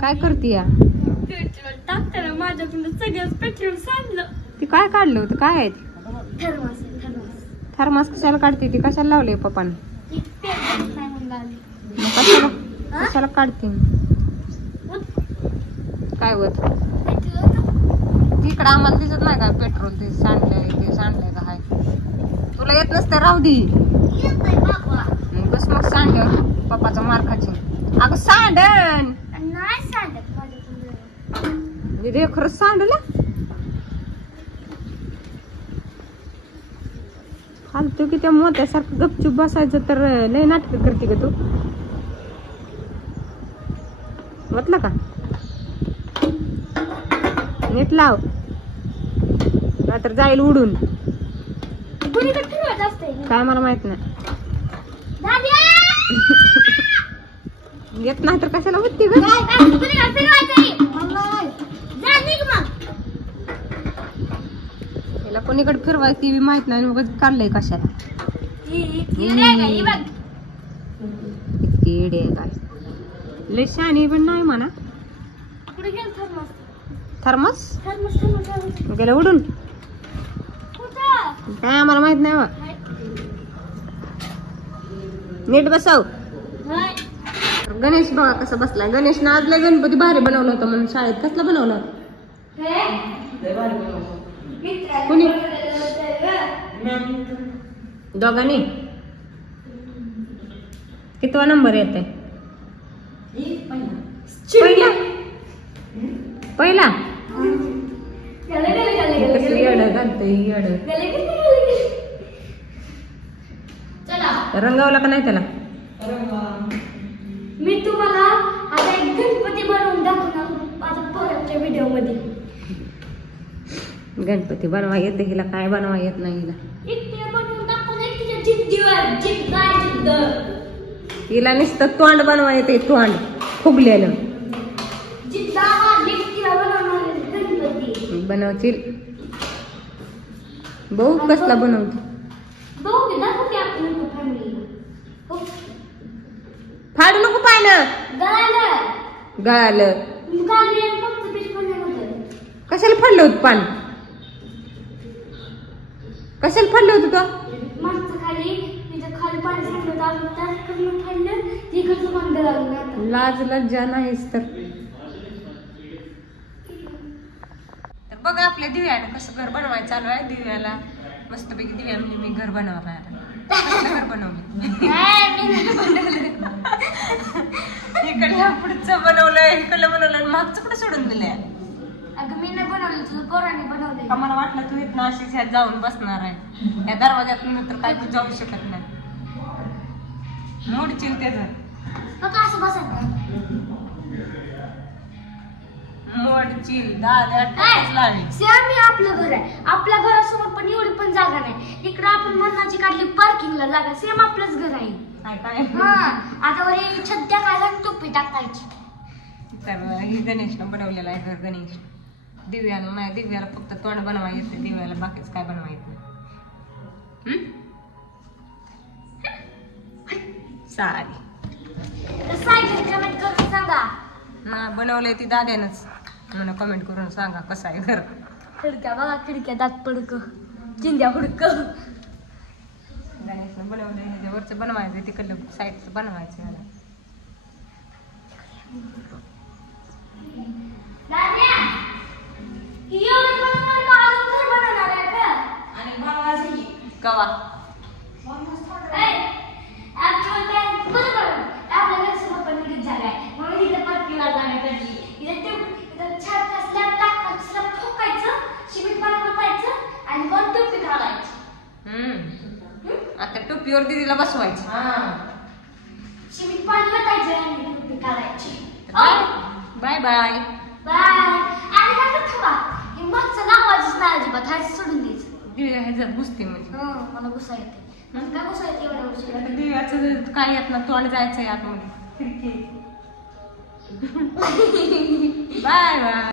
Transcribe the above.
काय करतीया? पेट्रोल टाकताना माझ्याकडून सगळंच पेट्रोल सांडलं. ती काय काढलं होतं? काय आहे ते? थर्मास थर्मास कशाला काढते ती? कशाला लावले पप्पाने? पेट्रोल कशाला काढते? काय होत तिकडं आम्हाला दिसत नाही का पेट्रोल? ते सांडलंय का? हाय तुला येत नसतं राहू दे. बस मग सांड पप्पाचा मार खाची. अगं सांडन नाही सांडत माझ्याकडून. रे खरंच सांडलं. फालतू की त्या मोत्यासारखं गपचूप बसायचं तर लय नाटक करते का तू? म्हटलं का नीट लाव नाहीतर जाईल उडून. कुणीकडे फिरवायचं असतंय? काय मला माहित नाही. येत नाही तर कशाला होती ग? त्याला कोणीकडे फिरवायची ती बी माहित नाही. मग काढलंय कशाला? किडे काय लय शाणी पण नाही म्हणा. थर्मस गेलं उडून. काय आम्हाला माहित नाही बा. नीट बसव. गणेश बघा कसं बसलाय. गणेश आज लय गणपती भारी बनवला होता म्हणून शाळेत. कसला बनवला? कोणी? दोघांनी? कितवा नंबर येते? पहिला. कसं येडं घालतंय येडं. रंगावला का नाही त्याला? मी तुम्हाला आता एक गणपती बनवून दाखवणार माझ्या पोराच्या व्हिडिओ मध्ये. गणपती बनवा येते हिला? काय बनवा येत नाही हिला? इथे बनवून दाखवणार तिच्या जिद्दीवर. जिद्द आहे जिद्द. हिला नुसतं तोंड बनवा येते. तोंड फुगलेलं जिद्द आहे तिला बनवणार गणपती. बनवतील बहु कसला बनवते? बघू दाखवते आपण फॅमिलीला. फाडू नको पाहिलं गालं गालं. गालं फक्त पीठ पडलं होतं. कशाला फाडलं होतं पान? कशाला फाडलं होतं तो? मस्त खाली तिथं खाली पाणी सांडलं होतं. त्याकडनं खाल्लं तिकडचं बंद लागलं. लाज लज्जा नाहीच तर. बघा आपल्या दिव्यानं कसं घर बनवायचं चालू आहे. दिव्याला मस्तपैकी दिव्या म्हणजे मी घर बनवणार आहे. घर बनवलं इकडल्या पुढचं बनवलंय इकडलं बनवलं मागचं कुठं सोडून दिलंय? अगं मी नाही बनवलं तुझं पोराने बनवलंय. मला वाटलं तू इथं अशीच ह्यात जाऊन बसणार आहे. या दरवाज्यातून तर काय तू जाऊ शकत नाही. मोडचिल त्याच असं बसायचं मोडचिल दाद्या लावी. सेम आपलं घर आहे. आपल्या घरासमोर पण एवढी पण जागा नाही. इकडं आपण मनाची काढली पार्किंगला जागा. सेम आपलंच घर आहे. हा आता वर छद्या काय टोपी टाकायची. तर ही गणेशनं बनवलेलं आहे घर. गणेश दिव्याला नाही. दिव्याला फक्त तोंड बनवा येते. दिव्याला बाकीच काय बनवा येत नाही. सारी कमेंट करून सांगा. ना बनवलंय ती दाद्यानंच म्हणून कमेंट करून सांगा कसं आहे घर. खिडक्या बघा. खिडक्या दात पडक चिंध्या हुडक. गणेशनं बनवलंय. ह्याच्यावरचं बनवायचं तिकडलं साईडचं बनवायचं मला. कवा आता टोपीवर दीदीला बसवायचं. शिमिट पाणी वाटायचं आणि टोपी काढायची. Bye bye bye. आणि काय थांबा हे मागचं लावायचंच नाही अजिबात. हायचं सोडून द्यायचं. दिव्या ह्याच्यात घुसते म्हणजे मला घुसा येते. काय घुसा येते एवढ्या वर्षी? आता दिव्याचं काय येत ना तोंड जायचंय आतमध्ये. Bye bye.